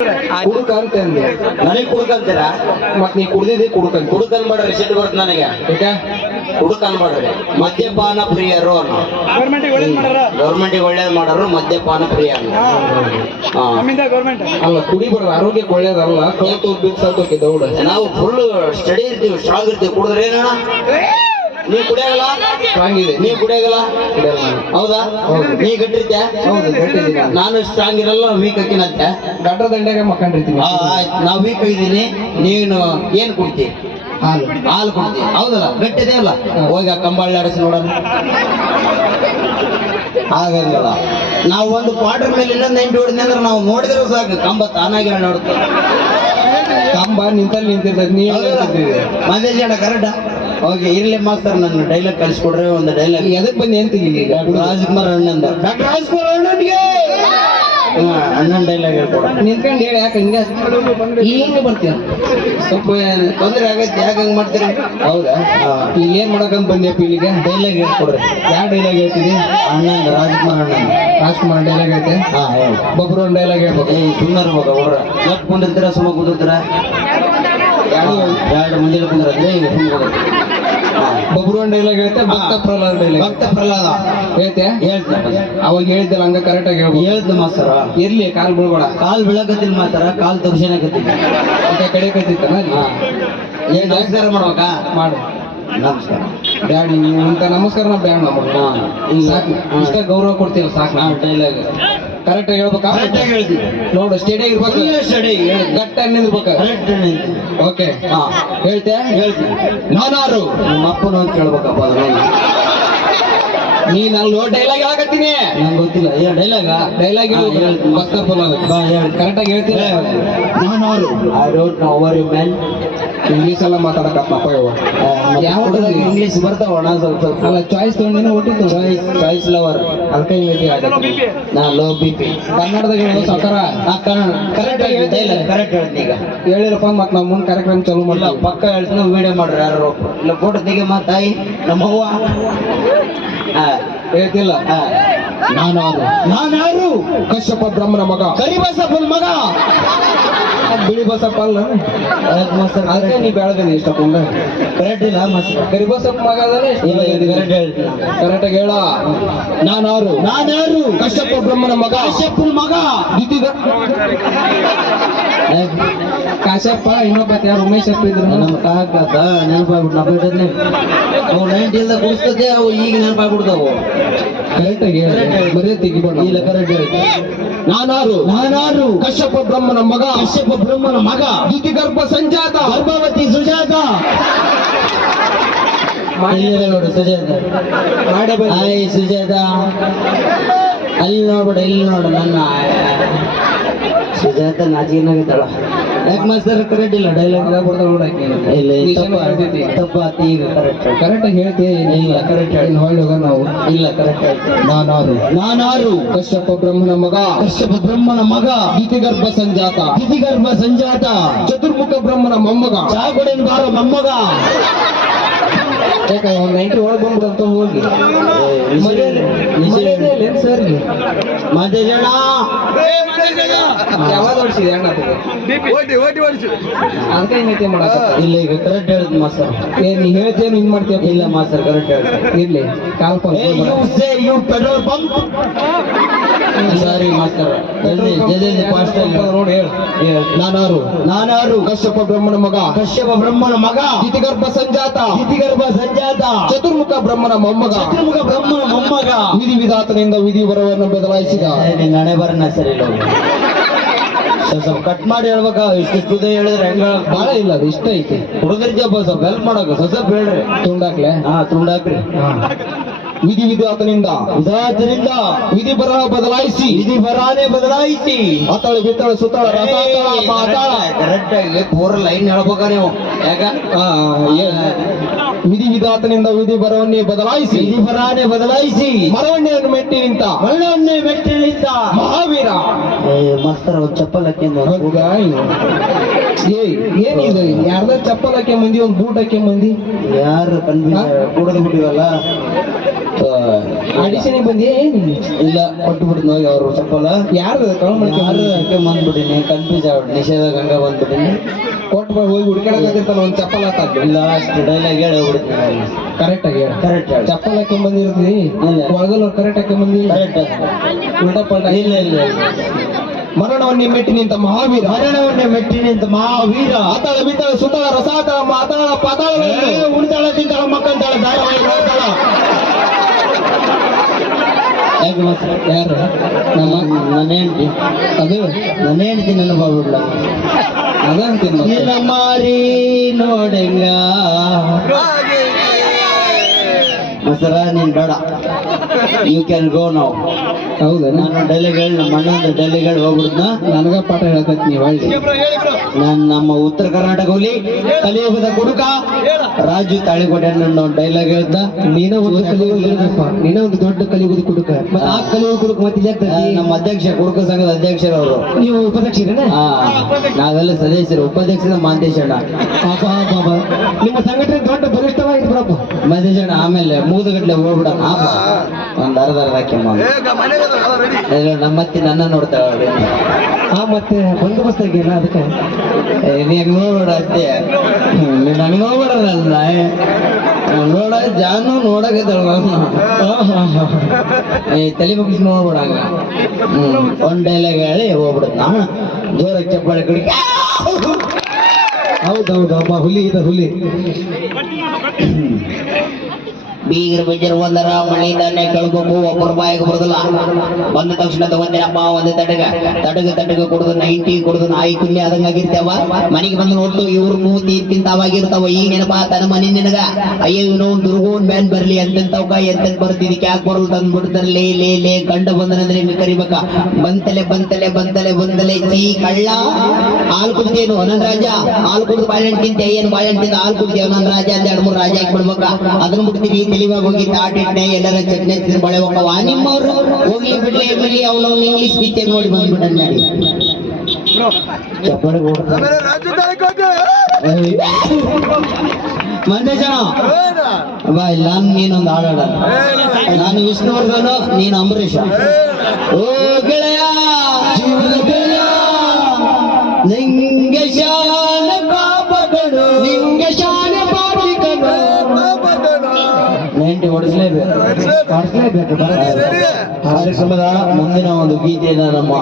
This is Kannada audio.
ಕುಡುಕ ಅಂತ ಅಂದೆ. ನನಗೆ ಕುಡುಕಂತೀರ? ಮತ್ ನೀ ಕುಡ್ದಿದ್ದೆ ಕುಡುಕಂತ. ಕುಡುಕನ್ ಮಾಡ್ರಿ ಸಿಟ್ಟು ಬರುತ್ತೆ ನನಗೆ. ಈಗ ಕುಡುಕನ್ ಮಾಡ್ರಿ ಮದ್ಯಪಾನ ಪ್ರಿಯರು ಅನ್ನೋ. ಗೌರ್ಮೆಂಟಿಗೆ ಒಳ್ಳೇದ್ ಮಾಡೋರು ಮದ್ಯಪಾನ ಪ್ರಿಯ ಅಲ್ಲ ಕುಡಿಬಾರ್ದು, ಆರೋಗ್ಯಕ್ಕೆ ಒಳ್ಳೇದಲ್ಲ. ಕೌತು ಬಿಡ್ಸೋಕೆ ದೌಡ. ನಾವು ಫುಲ್ ಸ್ಟಡಿ ಇರ್ತೀವಿ, ಸ್ಟ್ರಾಂಗ್ ಇರ್ತೀವಿ. ಕುಡಿದ್ರೆ ಏನಣ್ಣ? ನೀ ಕುಡಿಯಾಗಲ್ಲ, ಸ್ಟ್ರಾಂಗ್ ಇದೆ. ನೀ ಕುಡಿಯಾಗಲ್ಲ, ಹೌದಾ? ನೀ ಗಟ್ಟಿರ್ತ್ಯಾ? ಹೌದು, ಗಟ್ಟಿದ್ದೀನಿ. ನಾನು ಸ್ಟ್ರಾಂಗ್ ಇರಲ್ಲ, ವೀಕ್ ಹಾಕಿನಂತೆ. ಗಡ್ಡ ದಂಡೆಗೆ ಮಕ್ಕಂಡಿರ್ತೀನಿ. ಆಯ್ತು, ನಾವು ವೀಕ್ ಇದ್ದೀನಿ. ನೀನು ಏನ್ ಕುಡ್ತಿ? ಹಾಲು. ಹಾಲು ಕುಡ್ತಿ, ಹೌದಲ್ಲ? ಗಟ್ಟಿದೆ ಅಲ್ಲ? ಹೋಗಿ ಆ ಕಂಬಾಳಿ ಆಡಿಸಿ ನೋಡೋಣ. ಹಾಗಂಗಲ್ಲ, ನಾವು ಒಂದು ಕ್ವಾರ್ಟರ್ ಮೇಲೆ ಇನ್ನೊಂದು 9 ಹೊಡಿದ್ನಿ ಅಂದ್ರೆ ನಾವು ನೋಡಿದ್ರೆ ಸಾಕು, ಕಂಬ ತಾನಾಗಿ ನೋಡುತ್ತೆ. ಕಂಬ ನಿಂತಲ್ಲಿ ನಿಂತಿರ್ತದೆ. ನೀ ಮಂದೇ ಜನ ಕರೆಕ್ಟಾ? ಓಕೆ, ಇರ್ಲಿ ಮಾಸ್ತರ್, ನನ್ನ ಡೈಲಾಗ್ ಕಳಿಸ್ಕೊಡ್ರಿ. ಒಂದು ಡೈಲಾಗ್. ಎದಕ್ ಬಂದು ಅಂತೀವಿ ಈಗ? ರಾಜ್ಕುಮಾರ್ ಅಣ್ಣಂದ. ಡಾಕ್ಟರ್ ರಾಜ್ಕುಮಾರ್ ಅಣ್ಣನಿಗೆ ಅಣ್ಣನ ಡೈಲಾಗ್ ಹೇಳ್ಕೊಡ. ನಿಂತ್ಕೊಂಡು ಹೇಳಿ. ಯಾಕೆ ಹಿಂಗ ಹಿಂಗೆ ಬರ್ತೀಯ? ಸ್ವಲ್ಪ ತೊಂದರೆ ಆಗೈತೆ, ಯಾಕೆ ಹಂಗೆ ಮಾಡ್ತೀರಿ? ಹೌದಾ? ಈಗ ಏನ್ ಮಾಡಕಂತ ಬಂದ್ಯಪ್ಪ ಇಲ್ಲಿಗೆ? ಡೈಲಾಗ್ ಹೇಳ್ಕೊಡ್ರಿ. ಯಾವ ಡೈಲಾಗ್ ಹೇಳ್ತೀನಿ? ಅಣ್ಣಂದ, ರಾಜ್ಕುಮಾರ್ ಅಣ್ಣಂದ. ರಾಜ್ಕುಮಾರ್ ಡೈಲಾಗ್ ಐತೆ. ಹಾ, ಹೇಳಿ. ಒಬ್ರು ಒಂದು ಡೈಲಾಗ್ ಹೇಳ್ಬೇಕು. ಸುಮ್ಮನೆ ಇರ್ಬೇಕು ಅವ್ರ. ಯಾಕೆ ಕುಂದಿರ್ತೀರ? ಸುಮ್ಮ ಕುಂದಿರ್ತೀರ? ಎರಡು ಮುಂಜಾನೆ ಕುಂದಿರತ್ತೆ, ಈಗ ಸುಮ್ಮ ಕುಂದಿರ್ತೀರ. ಒಬ್ರು ಒಂದು ಡೈಲಾಗ್ ಹೇಳ್ತೆ. ಭಕ್ತ ಪ್ರಹ್ಲಾದ ಡೈಲಾಗ್. ಭಕ್ತ ಪ್ರಹ್ಲಾದ ಹೇಳ್ತೆ. ಹೇಳ್ತೀನಿ. ಅವಾಗ ಹೇಳಿದ್ದಲ್ಲ, ಹಂಗ ಕರೆಕ್ಟಾಗಿ ಹೇಳ್ಬೋದು. ಹೇಳ್ದು ಮಾಸ್ತರ. ಇರ್ಲಿ, ಕಾಲ್ ಬೀಳ್ಬೇಡ. ಕಾಲ್ ಬೀಳಕತ್ತಿಲ್ಲ ಮಾಸ್ತರ, ಕಾಲ್ ತೋರ್ಸೇನಕತ್ತಿಲ್ಲ. ಕಡೆ ಕತ್ತಿತ್ತಲ್ಲ. ಏನ್ ನಮಸ್ಕಾರ ಮಾಡ್ಬೇಕಾ? ಮಾಡು. ನಮಸ್ಕಾರ ಬ್ಯಾಡಿ, ನೀವು ಇಂಥ ನಮಸ್ಕಾರ ಬ್ಯಾಡ ನಮಗೆ. ಸಾಕು, ಇಷ್ಟ ಗೌರವ ಕೊಡ್ತೀವಿ ಸಾಕು. ಡೈಲಾಗ್ ಕರೆಕ್ಟಾಗಿ ಹೇಳ್ಬೇಕಾ? ಕರೆಕ್ಟಾಗಿ ಹೇಳ್ತೀವಿ. ನೋಡು, ಸ್ಟೇಡಿಯಾಗಿ ಇರ್ಬೇಕು. ಸ್ಟಡಿ ಗಟ್ಟಾಗಿ ನಿಂದಿರ್ಬೇಕು. ಕರೆಕ್ಟ್. ಓಕೆ, ಹಾ, ಹೇಳ್ತೆ. ಹೇಳ್ತೀನಿ. ನಾನಾರು ನಮ್ಮ ಅಪ್ಪನ ಅಂತ ಕೇಳ್ಬೇಕಪ್ಪ ಅದನ್ನ. ನೀನ್ ಅಲ್ಲಿ ಡೈಲಾಗ್ ಹೇಳಕತ್ತೀನಿ. ನಂಗೆ ಗೊತ್ತಿಲ್ಲ. ಏ ಡೈಲಾಗ? ಡೈಲಾಗ್ ಭಕ್ತ ಪ್ರಹ್ಲಾದ. ಕರೆಕ್ಟಾಗಿ ಹೇಳ್ತೀನಿ. ನಾನಾರು I don't know over you man. English ಎಲ್ಲ ಮಾತಾಡಕಪ್ಪ ಇವ. ಯಾವ ಇಂಗ್ಲೀಷ್ ಬರ್ತಾವಣ ಸ್ವಲ್ಪ ಸ್ವಲ್ಪ. ಅಲ್ಲ, ಚಾಯ್ಸ್ ತಗೊಂಡಿನ ಹುಟ್ಟಿದ್ದು. Choice lover. ಅದಕ್ಕೆ ಹಿಂಗೈತಿ. ನಾ ಲೋ ಬಿ ಪಿ. ಕನ್ನಡದಾಗ ಸಾಕಾರ ಕರೆಕ್ಟ್ ಆಗಿ ಡೈಲಾಗ್ ಕರೆಕ್ಟ್ ಹೇಳ್ತೀನಿ. ಈಗ ಹೇಳಿರಪ್ಪ, ಮತ್ ನಾವು ಮುಂದೆ ಕಾರ್ಯಕ್ರಮ ಚಾಲೂ ಇಲ್ಲ, ಮಾಡಲ್ಲ. ಪಕ್ಕ ಹೇಳ್ತೀನಿ. ವಿಡಿಯೋ ಮಾಡ್ರಿ ಯಾರು ಇಲ್ಲ, ಫೋಟೋ ತೆಗಿ. ಮಾ ತಾಯಿ ನಮ್ಮವ್ವ. ಹೇಳ್ತಿಲ್ಲ. ನಾನಾರು ಕಶ್ಯಪ ಬ್ರಹ್ಮನ ಮಗ, ಕರಿಬಸಪ್ಪನ ಮಗ. ಬಿಳಿ ಬಸಪ್ಪ ಅಲ್ಲ. ಅದಕ್ಕೆ ನೀ ಬೆಳಗದಿ ಇಷ್ಟಕೊಂಡ. ಕರೆಕ್ಟ್ ಇಲ್ಲ ಮಾಸ್ಟರ್. ಕರಿಬಸಪ್ಪ ಮಗ ಅದಾನೆ. ಕರೆಕ್ಟ್ ಹೇಳ್ತೀನಿ. ಕರೆಕ್ಟಾಗಿ ಹೇಳ. ನಾನಾರು ಕಶ್ಯಪ ಬ್ರಹ್ಮನ ಮಗ, ಕಶ್ಯಪನ ಮಗ. ಕಾಶ್ಯಪ್ಪ ಇನ್ನೊಬ್ಬ ಯಾರು ಉಮೇಶ್ ಅಪ್ಪ ಇದ್ರು. ನಮ್ಮ ಕಾಕ ನೆನಪಾಗ್ಬಿಟ್ಟು ನಾ ಅವು 90 ಕುಡಿಸ್ತದೆ, ಅವು ಈಗ ನೆನಪಾಗ್ಬಿಡ್ತಾವು. ಕರೆಕ್ಟಾಗಿ ಬರೀ ತೆಗಿಬೇಡ. ಇಲ್ಲ, ಕರೆಕ್ಟ್ ಹೇಳ್ತೀನಿ. ನಾನಾರು ಕಶ್ಯಪ ಬ್ರಹ್ಮನ ಮಗ, ಕಶ್ಯಪ ಬ್ರಹ್ಮನ ಮಗ. ಗರ್ಭ ಸಂಜಾತ, ಗರ್ಭವತಿ ಸುಜಾತ. ನೋಡು ಸುಜಾತ. ಹಾಯ್ ಸುಜಾತ. ಅಲ್ಲಿ ನೋಡ್ಬೇಡ, ಇಲ್ಲಿ ನೋಡು. ನನ್ನ ಸುಜಾತ ನಾಚಿನಾಗಿದ್ದಾಳ. ಯಾಕೆ ಮಾಸ್ತರ್ ಕರೆಕ್ಟ್ ಇಲ್ಲ ಡೈಲಾಗ್? ಇಲ್ಲ, ತಪ್ಪಾತಿ. ಈಗ ಕರೆಕ್ಟ್ ಕರೆಕ್ಟಾಗಿ ಹೇಳ್ತೀವಿ. ಇಲ್ಲ, ಕರೆಕ್ಟ್ ಹೇಳಿ. ಹೊಳ್ಳಿ ಹೋಗ ನಾವು. ಇಲ್ಲ, ಕರೆಕ್ಟ್ ಹೇಳ್ತೀನಿ. ನಾನಾರು ಕಶ್ಯಪ ಬ್ರಹ್ಮನ ಮಗ, ಕಶ್ಯಪ ಬ್ರಹ್ಮನ ಮಗ. ಗರ್ಭ ಸಂಜಾತ, ಗರ್ಭ ಸಂಜಾತ. ಚತುರ್ಮುಖ ಬ್ರಹ್ಮನ ಮೊಮ್ಮಗ, ಚಾಗುಡನ್ ಬಾರೋ ಮೊಮ್ಮಗ. ಯಾಕ ಒಂದು 90 ಒಳಗೆ ಬಂದ್ಬಿಡಂತ ಹೋಗಿ ಸರ್ಗೆ ಮಧ್ಯ ಯಾವಾಗ ಹೊಡ್ಸಿದೆ ಅಣ್ಣ? ಅದಕ್ಕೆ ಹಿಂಗೈತೆ ಮಾಡಕ. ಇಲ್ಲ, ಈಗ ಕರೆಕ್ಟ್ ಹೇಳ್ತೀನಿ ಮಾಸ್ತರ್. ನೀ ಹೇಳ್ತೇನು ಹಿಂಗ್ ಮಾಡ್ತೀಯ? ಇಲ್ಲ ಮಾಸ್ತರ್, ಕರೆಕ್ಟ್ ಹೇಳ್ತೀನಿ. ಇರ್ಲಿ, ಕಾಲ್ ಪೆಟ್ರೋಲ್ ಪಂಪ್. ಸಾರಿ ಮಾಸ್ತರ್, ಫಾಸ್ಟ್ ಆಗಿ ನೋಡಿ ಹೇಳು. ನಾನಾರು ಕಶ್ಯಪ ಬ್ರಹ್ಮನ ಮಗ, ಕಶ್ಯಪ ಬ್ರಹ್ಮನ ಮಗ. ಗರ್ಭ ಸಂಜಾತ, ಗರ್ಭ ಸಂಜಾತ. ಚತುರ್ಮುಖ ಬ್ರಹ್ಮನ ಮೊಮ್ಮಗ, ಚತುರ್ಮುಖ ಬ್ರಹ್ಮನ ಮೊಮ್ಮಗ. ವಿಧಿ ವಿಧಾತನಿಂದ ವಿಧಿ ವರವನ್ನು ಬದಲಾಯಿಸಿದ. ನಿನ್ನ ಹಣೆ ಬರನ ಸರಿ ಇಲ್ಲ. ಸ್ವಲ್ಪ ಕಟ್ ಮಾಡಿ ಹೇಳ್ಬೇಕ. ಇಷ್ಟು ಹೇಳಿದ್ರೆ ಹೆಂಗ? ಬಾಳ ಇಲ್ಲ, ಅದು ಇಷ್ಟ ಐತಿ. ಹುಡುಗರಿಗೆ ಸ್ವಲ್ಪ ಹೆಲ್ಪ್ ಮಾಡಕ. ಸ್ವಲ್ಪ ಹೇಳ್ರಿ. ತುಂಡಾಕ್ಲೆ. ತುಂಡಾಕ್ರಿ. ವಿಧಿ ವಿಧಾತನಿಂದ ವಿಧಿ ಬರಹ ಬದಲಾಯಿಸಿ, ವಿಧಿ ಬರಾನೇ ಬದಲಾಯಿಸಿ. ಅತಳ ಬಿತ್ತಳ ಸುತ್ತಳ ರಸಾತಳ ಪಾತಾಳ. ಕರೆಕ್ಟ್ ಆಗಿ ಪೂರ ಲೈನ್ ಹೇಳ್ಬೇಕ ನೀವು. ಯಾಕ? ವಿಧಿ ವಿಧಾತನಿಂದ ವಿಧಿ ಬರವನ್ನೇ ಬದಲಾಯಿಸಿ, ವಿಧಿ ಬರಾನೇ ಬದಲಾಯಿಸಿ. ಮರವಣ್ಣೆಯನ್ನು ಮೆಟ್ಟಿ ನಿಂತ, ಮರವನ್ನೇ ಮೆಟ್ಟಿ ನಿಂತ ಮಹಾವೀರ. ಮಸ್ತರ ಚಪ್ಪಲ್ ಹಾಕಿ ಏನಿದು? ಯಾರ್ದ ಚಪ್ಪಲ್ ಹಾಕಿ ಮಂದಿ, ಒಂದ್ ಬೂಟ್ ಹಾಕಿ ಮಂದಿ. ಯಾರು ಕುಡಿದು ಬಿಟ್ಟಿವಲ್ಲ. ಆಡಿಷನ್ ಬಂದಿ ಇಲ್ಲ ಕೊಟ್ಟು ಬಿಡ್ತೀನಿ ಹೋಗಿ ಅವ್ರು ಚಪ್ಪಲ ಯಾರು ಯಾರು ಹಾಕೆ ಬಂದ್ಬಿಟ್ಟಿನಿ ಕನ್ಫ್ಯೂಸ್ ಆಗ್ಬಿಟ್ಟು ನಿಷೇಧ ಗಂಗ ಬಂದ್ಬಿಟ್ಟಿನಿ ಕೊಟ್ಟು ಹೋಗಿ ಹುಡ್ಕಾಡಕತ್ತಿರ್ತಲ್ಲ ಒಂದು ಚಪ್ಪಲ್ ಹಾಕಿ ಇಲ್ಲ ಅಷ್ಟು ಡೈಲಾಗ್ ಹೇಳಿ ಹೋಗ್ಬಿಡ್ತೀನಿ ಕರೆಕ್ಟ್ ಆಗಿ ಕರೆಕ್ಟ್ ಚಪ್ಪಲ್ ಹಾಕಿ ಬಂದಿರ್ತಿ ಒಳಗಲ್ಲ ಕರೆಕ್ಟ್ ಹಾಕಿ ಬಂದಿ ಕರೆಕ್ಟ್ ಉಲ್ಟಾ ಪಲ್ಟ ಇಲ್ಲ ಇಲ್ಲ ಮರಣವನ್ನೇ ಮೆಟ್ಟಿ ನಿಂತ ಮಹಾವೀರ ಮರಣವನ್ನೇ ಮೆಟ್ಟಿ ನಿಂತ ಮಹಾವೀರ ಆತಾಳ ಬಿತ್ತಾಳ ಸುತ್ತಾಳ ರಸಾತಾಳ ಮಾತಾಳ ಪಾತಾಳ ಉಳಿತಾಳ ತಿಂತಾಳ ಮಕ್ಕಂತಾಳ ಧಾರಾವಾಹಿ ನೋಡ್ತಾಳ ಯಾಕೆ ಮಾಸ್ತರ ಯಾರು ನಮ್ಮ ನನ್ನ ಹೆಂಡತಿ ಅದು ನನ್ನ ಹೆಂಡತಿ ನನ್ನ ಬಾಬಿಡ್ಲ ಅದಂತೀನಿ ನಿನ್ನ ಮಾರಿ ನೋಡೆಂಗ ಮಸರ ನೀನ್ ಬೇಡ ಯು ಕ್ಯಾನ್ ಗೋ ನಾವು ಹೌದಾ ನಾನು ಡೈಲಿಗಳು ನಮ್ಮ ಅಣ್ಣಂದು ಡೈಲಿಗಳು ಹೋಗ್ಬಿಡ್ನ ನನಗ ಪಾಠ ಹೇಳ್ಕತ್ ನೀವು ಹೊಳ್ಳಿ ನಾನು ನಮ್ಮ ಉತ್ತರ ಕರ್ನಾಟಕ ಹುಲಿ ಕಲಿಯುಗದ ಕುಡುಕ ರಾಜು ತಾಳಿಕೋಟೆ ನನ್ನ ಡೈಲಾಗ್ ಹೇಳ್ದ ನೀನ ಒಂದು ಕಲಿಯುಗಪ್ಪ ನೀನ ಒಂದು ದೊಡ್ಡ ಕಲಿಯುಗದ ಕುಡುಕ ಮತ್ತೆ ಆ ಕಲಿಯುಗ ಕುಡುಕ ಮತ್ತೆ ನಮ್ಮ ಅಧ್ಯಕ್ಷ ಕುಡುಕ ಸಂಘದ ಅಧ್ಯಕ್ಷರು ಅವರು ನೀವು ಉಪಾಧ್ಯಕ್ಷರೇನ ನಾವೆಲ್ಲ ಸದಸ್ಯರು ಉಪಾಧ್ಯಕ್ಷರ ಮಾಂತೇಶಣ್ಣ ಪಾಪ ಪಾಪ ನಿಮ್ಮ ಸಂಘಟನೆ ದೊಡ್ಡ ಬಲಿಷ್ಠವಾಗಿದೆ ಬಿಡಪ್ಪ ಮಾಂತೇಶಣ್ಣ ಆಮೇಲೆ ಮೂದಗಟ್ಲೆ ಹೋಗ್ಬಿಡ ಒಂದ್ ಅರ್ಧ ಹಾಕ್ಯಮ್ಮ ನಮ್ಮತ್ತಿ ನನ್ನ ನೋಡ್ತಾಳೆ ಮತ್ತೆ ಬಂದೋಬಸ್ತ್ ಆಗಿಲ್ಲ ಅದಕ್ಕೆ ನೀನ್ ನೋಡ್ಬೇಡ ಅಷ್ಟೇ ನನಗೆ ನೋಡ್ಬೇಡಲ್ಲ ನೋಡ ಜಾನು ನೋಡಕತ್ತಳ ತಲೆ ಮುಗಿಸಿ ನೋಡ್ಬೇಡ ಹಂಗ ಒಂದ್ ಡೈಲಾಗ್ ಹೇಳಿ ಹೋಗ್ಬಿಡುತ್ತ ಜೋರಾಗಿ ಚಪ್ಪಾಳೆ ಕಡಿ ಹೌದೌದು ಹಬ್ಬ ಹುಲಿ ಇದೆ ಹುಲಿ ಬೀಗರ ಬೀಜರ್ ಒಂದರ ಮಳಿ ಧಾನ್ಯ ಕೇಳ್ಬೇಕು ಒಬ್ಬರ ಬಾಯಿಗೆ ಬರೋದಿಲ್ಲ ಬಂದ ತಕ್ಷಣ ತಗೊಂಡಿರಪ್ಪ ಒಂದು ತಡಗ ಕುಡ್ದು 90 ಕುಡ್ದು ನಾಯಿ ಕುಲ್ಲಿ ಆದಂಗಾಗಿರ್ತಾವ ಮನೆಗೆ ಬಂದು ನೋಡ್ತು ಇವ್ರ ಮೂತಿ ತಿಂತಾವಾಗಿರ್ತಾವ ಈಗ ನೆನಪ ತನ್ನ ಮನೆ ನಿನಗ ಅಯ್ಯೋ ಇವನು ದುರ್ಗೋನ್ ಬ್ಯಾನ್ ಬರ್ಲಿ ಎಂತೆಂತವ್ಕ ಎಂತೆಂತ ಬರ್ತಿದಕ್ಕೆ ಯಾಕೆ ಬರಲ್ ತಂದ್ಬಿಡ್ತಾರೆ ಲೇ ಗಂಡ ಬಂದನಂದ್ರೆ ಹಿಂಗ ಕರಿಬೇಕ ಬಂತಲೆ ಚೀ ಕಳ್ಳ ಹಾಲು ಕುಡ್ತೇನು ನನ್ನ ರಾಜ ಹಾಲು ಕುಡ್ದು ಬಾಳೆಹಣ್ಣು ತಿಂತೆ ಏನು ಬಾಳೆಹಣ್ಣು ತಿಂದ ಹಾಲು ಕುಡ್ತೇವ ನನ್ನ ರಾಜ ಅಂತ 2-3 ರಾಜ ಹಾಕ್ಬಿಡ್ಬೇಕ ಅದನ್ನ ಬಿಡ್ತೀವಿ ತಿಳಿವಾಗ ಹೋಗಿ ತಾಟಿಟ್ನೆ ಎಲ್ಲರ ಚಟ್ನಿ ತಿಂದು ಬಳೆ ಹೋಗವ ನಿಮ್ಮವ್ರು ಹೋಗಿ ಬಿಡ್ಲಿ ಎಮ್ಮೆಲಿ ಅವನವ್ನು ಇಂಗ್ಲಿಷ್ ಪಿಕ್ಚರ್ ನೋಡಿ ಬಂದ್ಬಿಟ್ಟ ನಾಡಿ ಮಂದೇಶಣ ಬಾ ಇಲ್ಲ ನೀನೊಂದು ಹಾಡಾಡ ನಾನು ವಿಷ್ಣುವರ್ಧನ ನೀನು ಅಂಬರೀಷ ಓ ಗೆಳೆಯ ಜೀವನ ಗೆಳೆಯ ನಿಂಗೆ ಶಾನ ಪಾಪಗಳು ನಿಂಗೆ ಶಾನ ಪಾಪಿಗಳು 90 ಹೊಡಿಸ್ಲೇಬೇಕು ಕಾರ್ಯಕ್ರಮದ ಮುಂದಿನ ಒಂದು ಗೀತೆಯನ್ನು ನಮ್ಮ